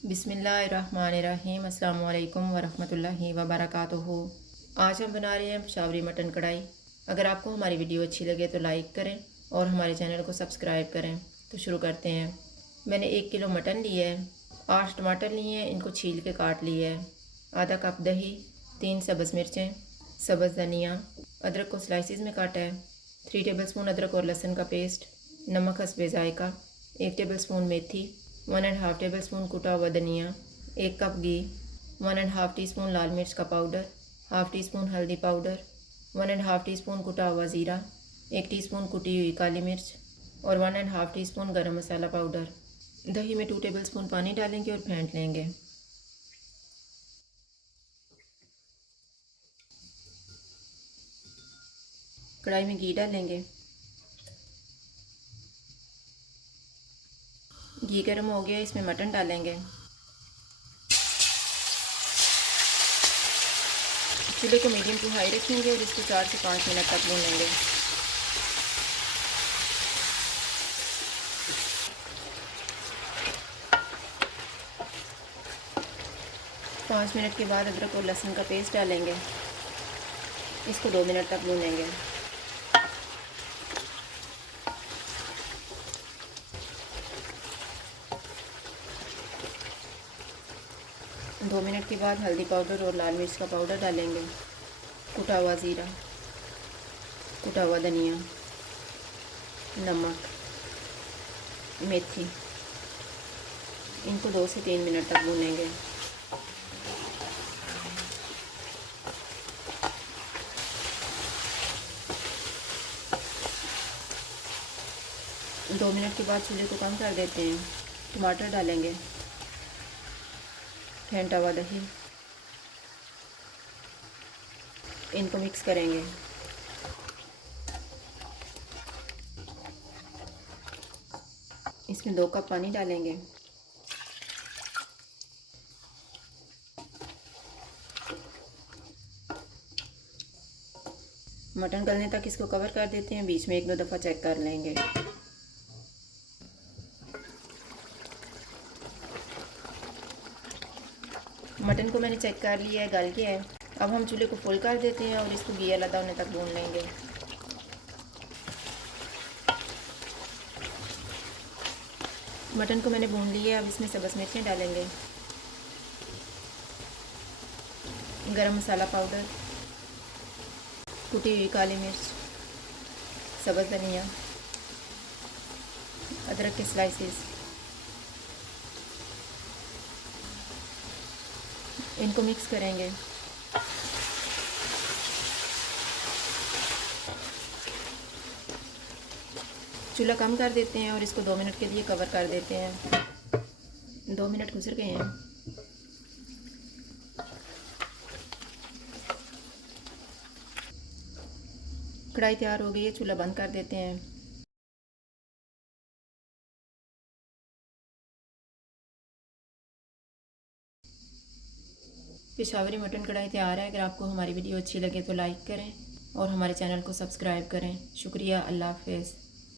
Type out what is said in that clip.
बिस्मिल्लाहिर्रहमानिर्रहीम। अस्सलाम वालेकुम वरहमतुल्लाहि वबरकातुहू। आज हम बना रहे हैं पेशावरी मटन कढ़ाई। अगर आपको हमारी वीडियो अच्छी लगे तो लाइक करें और हमारे चैनल को सब्सक्राइब करें। तो शुरू करते हैं। मैंने 1 किलो मटन लिया है, 8 टमाटर लिए हैं, इनको छील के काट लिया है, आधा कप दही, 3 सब्ज़ मिर्चें, सब्ज़ धनिया, अदरक को स्लाइसिस में काटा है, 3 टेबलस्पून अदरक और लहसुन का पेस्ट, नमक हस्बे ज़ायका, 1 टेबलस्पून मेथी, 1.5 टेबलस्पून कुटा हुआ धनिया, 1 कप घी, 1.5 टीस्पून लाल मिर्च का पाउडर, हाफ़ टी स्पून हल्दी पाउडर, 1.5 टीस्पून कुटा हुआ ज़ीरा, 1 टीस्पून कुटी हुई काली मिर्च और 1.5 टीस्पून गरम मसाला पाउडर। दही में 2 टेबलस्पून पानी डालेंगे और फेंट लेंगे। कढ़ाई में घी डालेंगे। घी गर्म हो गया, इसमें मटन डालेंगे। चूल्हे को मीडियम टू हाई रखेंगे और इसको 4 से 5 मिनट तक भून लेंगे। पाँच मिनट के बाद अदरक और लहसुन का पेस्ट डालेंगे। इसको 2 मिनट तक भूनेंगे। दो मिनट के बाद हल्दी पाउडर और लाल मिर्च का पाउडर डालेंगे, कुटा हुआ ज़ीरा, कुटा हुआ धनिया, नमक, मेथी। इनको 2 से 3 मिनट तक भूनेंगे। दो मिनट के बाद चूल्हे को कम कर देते हैं। टमाटर डालेंगे, फेंटा हुआ दही, इनको मिक्स करेंगे। इसमें 2 कप पानी डालेंगे। मटन गलने तक इसको कवर कर देते हैं, बीच में 1-2 दफ़ा चेक कर लेंगे। मटन को मैंने चेक कर लिया है, गल गया है। अब हम चूल्हे को फुल कर देते हैं और इसको घी अलग होने तक भून लेंगे। मटन को मैंने भून लिया है। अब इसमें सब्ज़ मिर्चें डालेंगे, गरम मसाला पाउडर, कुटी हुई काली मिर्च, सब्ज़ धनिया, अदरक के स्लाइसेस। इनको मिक्स करेंगे। चूल्हा कम कर देते हैं और इसको 2 मिनट के लिए कवर कर देते हैं। 2 मिनट गुजर गए हैं। कढ़ाई तैयार हो गई है, चूल्हा बंद कर देते हैं। पेशावरी मटन कढ़ाई तैयार है। अगर आपको हमारी वीडियो अच्छी लगे तो लाइक करें और हमारे चैनल को सब्सक्राइब करें। शुक्रिया। अल्लाह हाफ़िज़।